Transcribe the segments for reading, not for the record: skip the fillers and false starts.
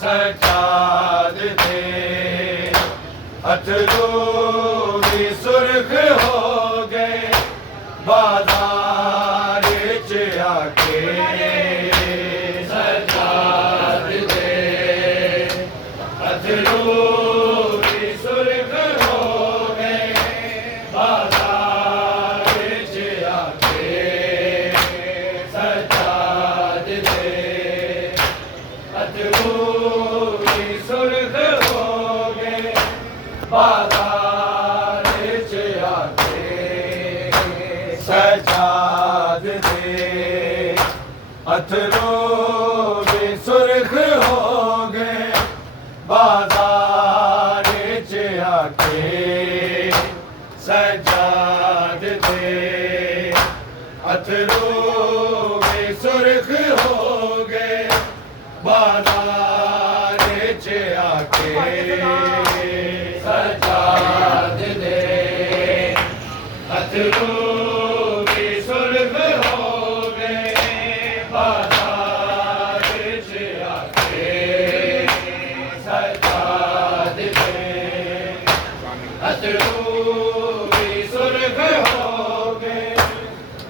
सजाद दे अथरू भी सुर्ख हो गए बाजार च आके सजाद दे अथरू भी सुर्ख हो गए बाजार च आके सजाद दे अथरू सुर्ख हो गए बाजार च आके सजाद दे अथरू भी सुर्ख हो गए बाजार च आके सजाद दे अथरू भी सुर्ख हो गए बाजार च आके सजाद दे अथरू भी सुर्ख हो गए बाजार च आके सजाद दे अथरू भी सुर्ख हो गए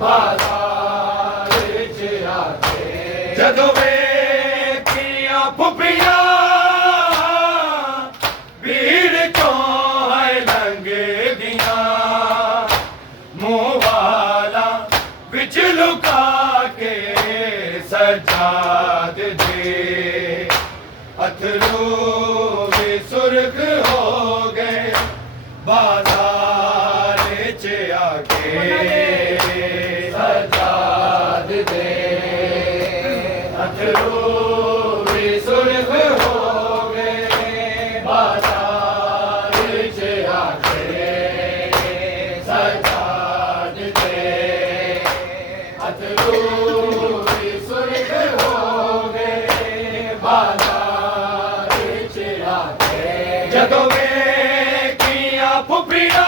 बाजार च आके जदों पुपिया भीड़ चों है लंघ दिया मुंह वाला बिच लुका के सजाद दे अथरू भी सुर्ख हो गए बाजार च आके सजाद दे अथरू सुर्ख हो गए बाजार च आके सजाद दे अथरू भी सुर्ख हो गए बाजार च आके जदों वेखिया फुफिया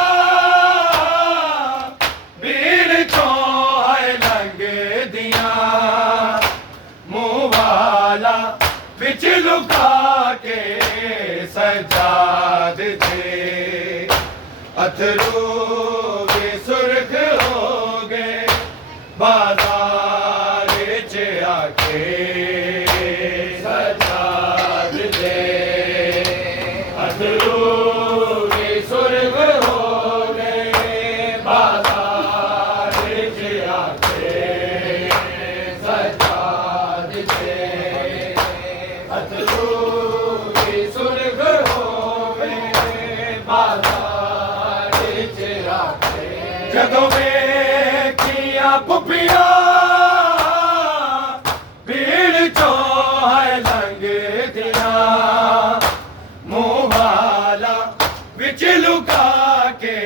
भीड़ चों है लंघ दिया मुंह वाला बिच लुका के सजाद दे अथरू भी सुर्ख हो गए बाजार च आके सजाद दे अथरू भी सुर्ख हो गए बाजार च आके सजाद दे अथरू भी सुर्ख हो गए बाजार च आके जदों वेखिया पुपिया भीड़ चों है लंघ दिया मुंह वाला बिच लुका के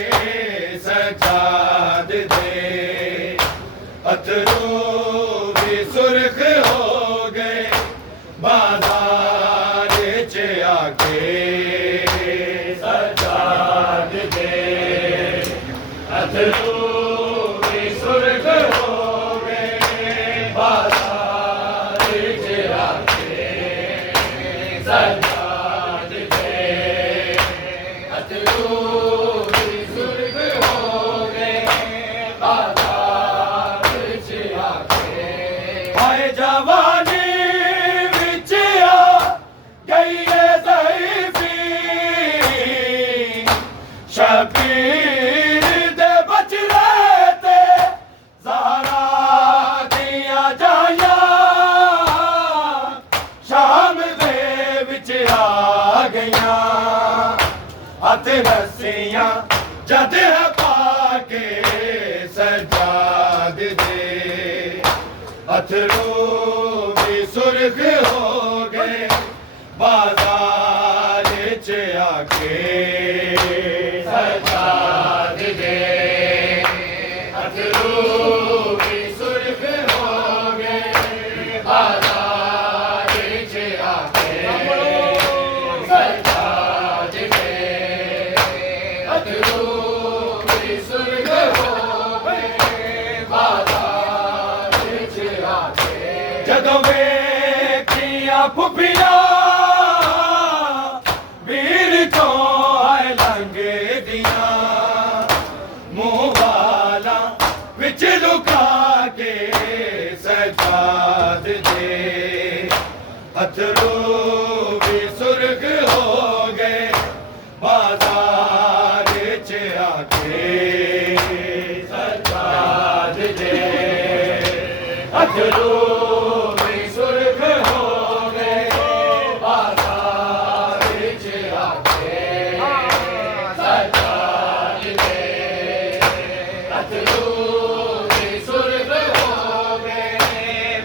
सजाद दे अथरू भी सुर्ख हो गए बाजार च आके सजाद दे अथरू भी सुर्ख हो गए बाजार च आके सजाद दे अथरू भी सुर्ख हो गए बाजार च आके आए जवानी विच आ गई है ज़ईफ़ी शबीर दे बचड़े ते ज़हरा दिया जाया शाम दे विच आ गईया हथ रस्सियां जद है पाके सजाद दे अथरू भी सुर्ख हो गए बाजार च आके सजाद दे अथरू भी सुर्ख हो गए बाजार च आके सजाद दे अथरू चों आए लंघे दियां मुंह वाला विच लुका के सजाद दे अथरू भी सुर्ख हो गए बाजार च आके सजाद दे अथरू भी सुर्ख हो गए बाजार च आके सजाद दे अथरू भी सुर्ख हो गए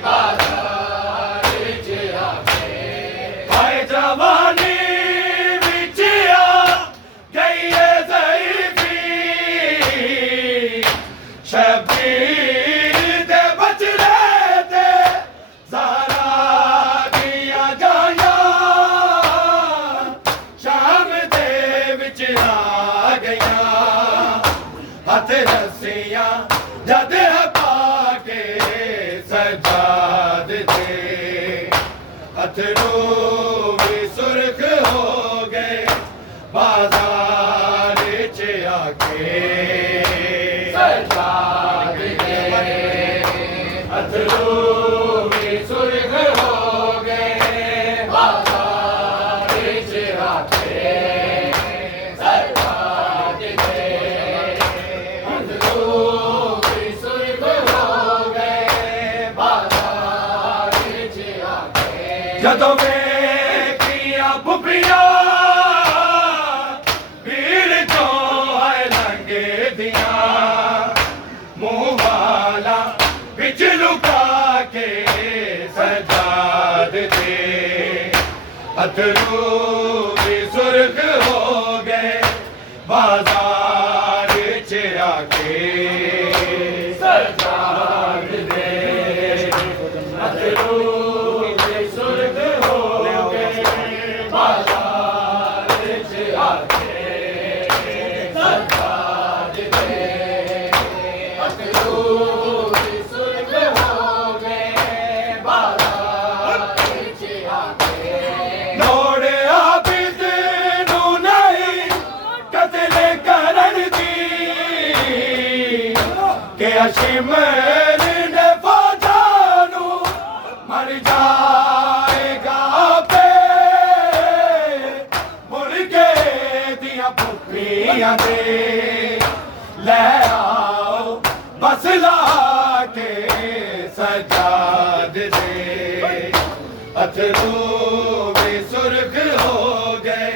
बाजार च आके हाय जवानी विच आ गई है ज़ईफ़ी शबीर दे बचड़े ते ज़ारा दियां जायां शाम दे विच आ गईयां हथ रस्सियां जद पाके सजाद दे अथरू भी सुर्ख हो गए बाजार च आके सजाद दे अथरू भी सुर्ख हो गए बाजार च आके सजाद दे अथरू भी सुर्ख हो गए बाजार च आके जदों वेखियां फुफियां भीड़ चों आए लंघे दियां मुंह वाला विच लुका के सजाद दे अथरू भी सुर्ख हो गए बाजार च आके सजाद दे अथरू भी सुर्ख हो गए बाजार च आके सजाद दे अथरू भी सुर्ख हो गए बाजार च आके लोड़िया बिद नू नहीं कतल करन दी के अशिमर ने फौजा नू मर जाएगा पे मुड़ के दियां फुफियां दे ले आओ बस ला के सजाद दे अथरू भी सुर्ख हो गए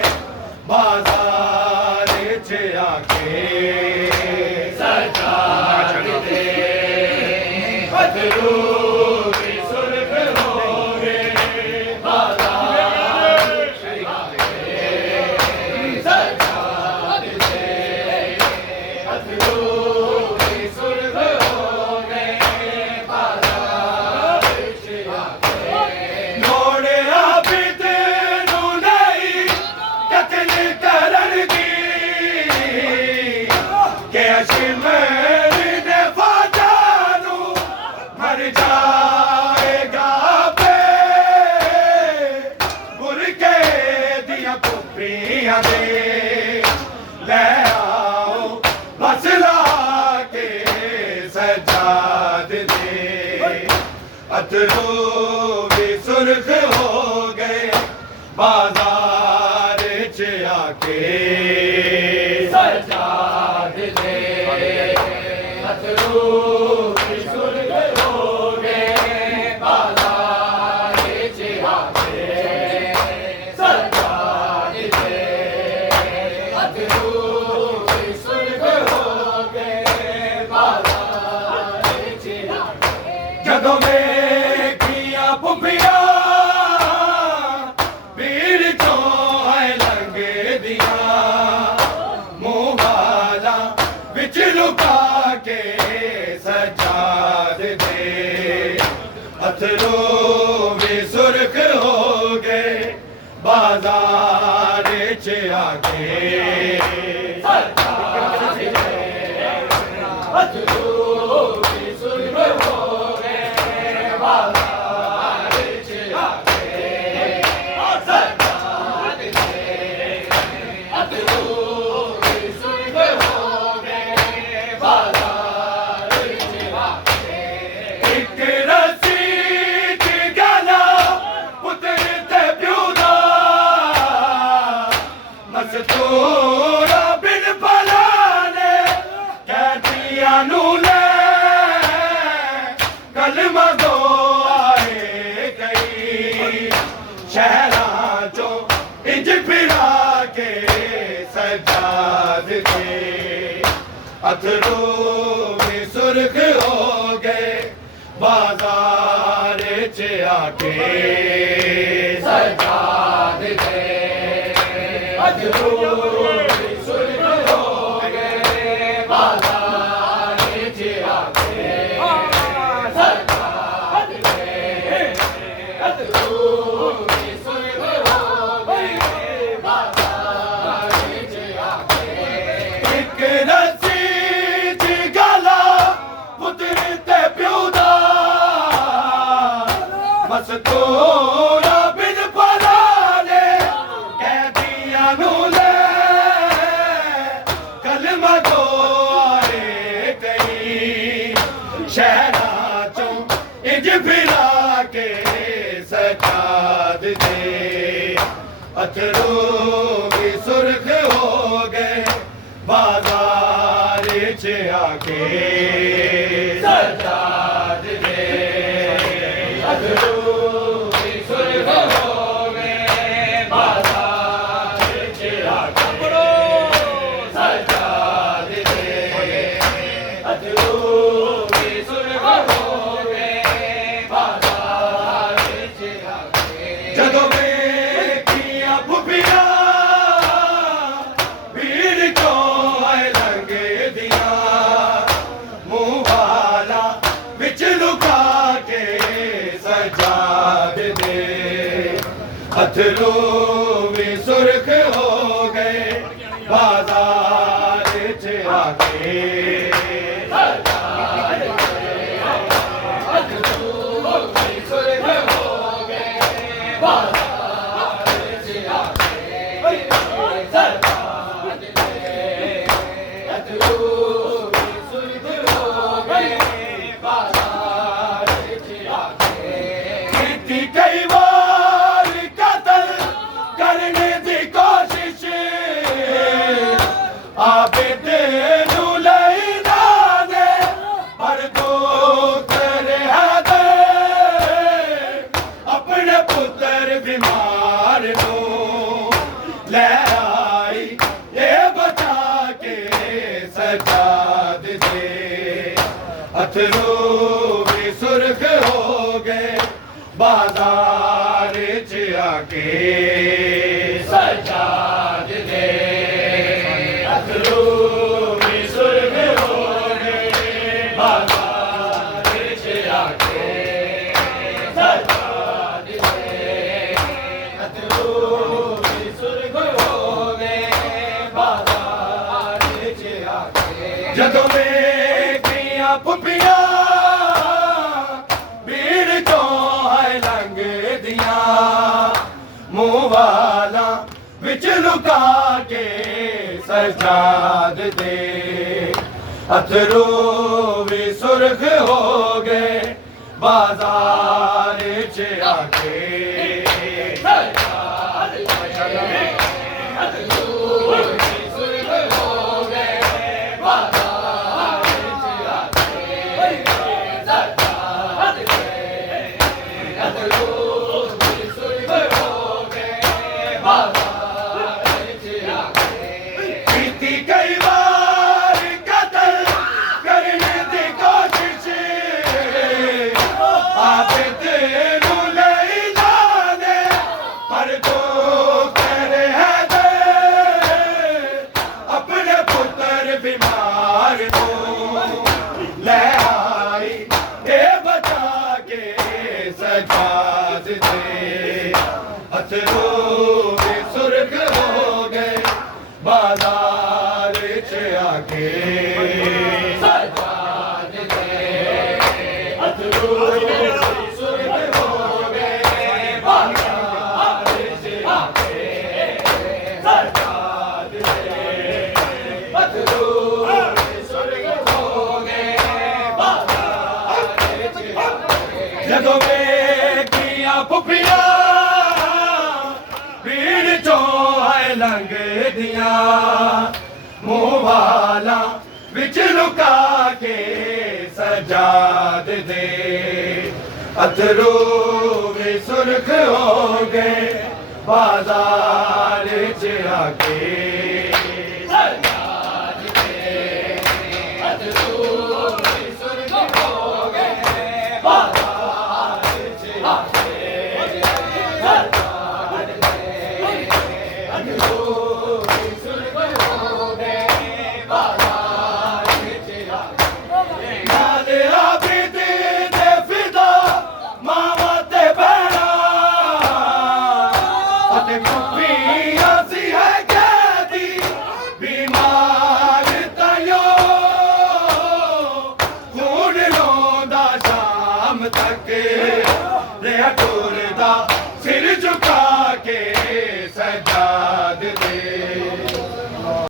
बाजार च आके सजाद दे अथरू भी सुर्ख हो गए बाजार च आके सजाद दे अथरू भी सुर्ख हो गए बाजार च आके लोड़िया बिद नू नहीं कतल करन दी के अशिमर ने फौजा नू मर जाएगा पे मुड़ के दियां फुफियां दे ले आओ बस ला के सजाद दे अथरू भी सुर्ख हो गए बाजार च आके सजाद दे अथरू भी सुर्ख हो गए बाजार च आके सजाद दे अथरू भी सुर्ख हो गए बाजार च आके जदों वेखियां फुफियां भीड़ चों आए लंघे दियां मुंह वाला विच लुका के सजाद दे अथरू भी सुर्ख हो गए बाजार च आके सजाद दे अथरू भी सुर्ख हो गए बाजार च आके सजाद दे अथरू भी सुर्ख हो गए बाजार च आके सजाद दे अथरू भी सुर्ख हो गए बाजार च आके सजाद दे अथरू भी सुर्ख हो गए बाजार च आके एक रस्सी मस्तूरा बिन पराने कैदियां नू ले कलमा दो आए कई शहरां चों इंज फिरा के सजाद दे अथरू भी सुर्ख हो गए बाजार च आके सजाद दे अथरू जदों देखियां फुफियां भीड़ चों आए लंघदियां मुंह वाला विच लुका के सजाद दे अथरू भी सुर्ख हो गए बाजार च आके कई बार कत्ल करने की कोशिश आबिद नू लैंदा दे पर दोस्तर हैदर अपने पुत्र बीमार नू ले आई ये बचा के सजाद दे अथरू भी सुर्ख हो गए बाजार च आके सजाद दे अथरू भी सुर्ख हो गए बाजार च आके सजाद दे अथरू भी सुर्ख हो गए बाजार च आके जदों देखियां फुफियां भीड़ चों मुंह वाला विच लुका के सजाद दे अथरू भी सुर्ख हो गए बाजार च आके सजाद दे अथरू भी सुर्ख हो गए बाजार च आके सजाद दे अथरू कई बार कत्ल करने की कोशिश आबिद नू लैंदा दे पर दोस्तर हैदर अपने पुत्र बीमार नू ले आई ये बचा के सजाद दे अथरू भी सुर्ख हो गए बाजार च आके सजाद दे अथरू भी सुर्ख हो गए बाजार च आके सजाद दे अथरू भी सुर्ख हो गए बाजार च आके जदों देखियां फुफियां भीड़ चों आए लंघदियां मुंह वाला विच लुका के सजाद दे अथरू भी सुर्ख हो गए बाजार च आके सजाद दे ਤੇ ਕੁੱਪੀਆਂ ਸੀ ਹੈ ਕੈਦੀ ਬਿਮਾਰ ਤਾਇਓ ਖੂਨ ਰੋਂਦਾ ਸ਼ਾਮ ਤੱਕ ਰਿਹਾ ਟੁਰਦਾ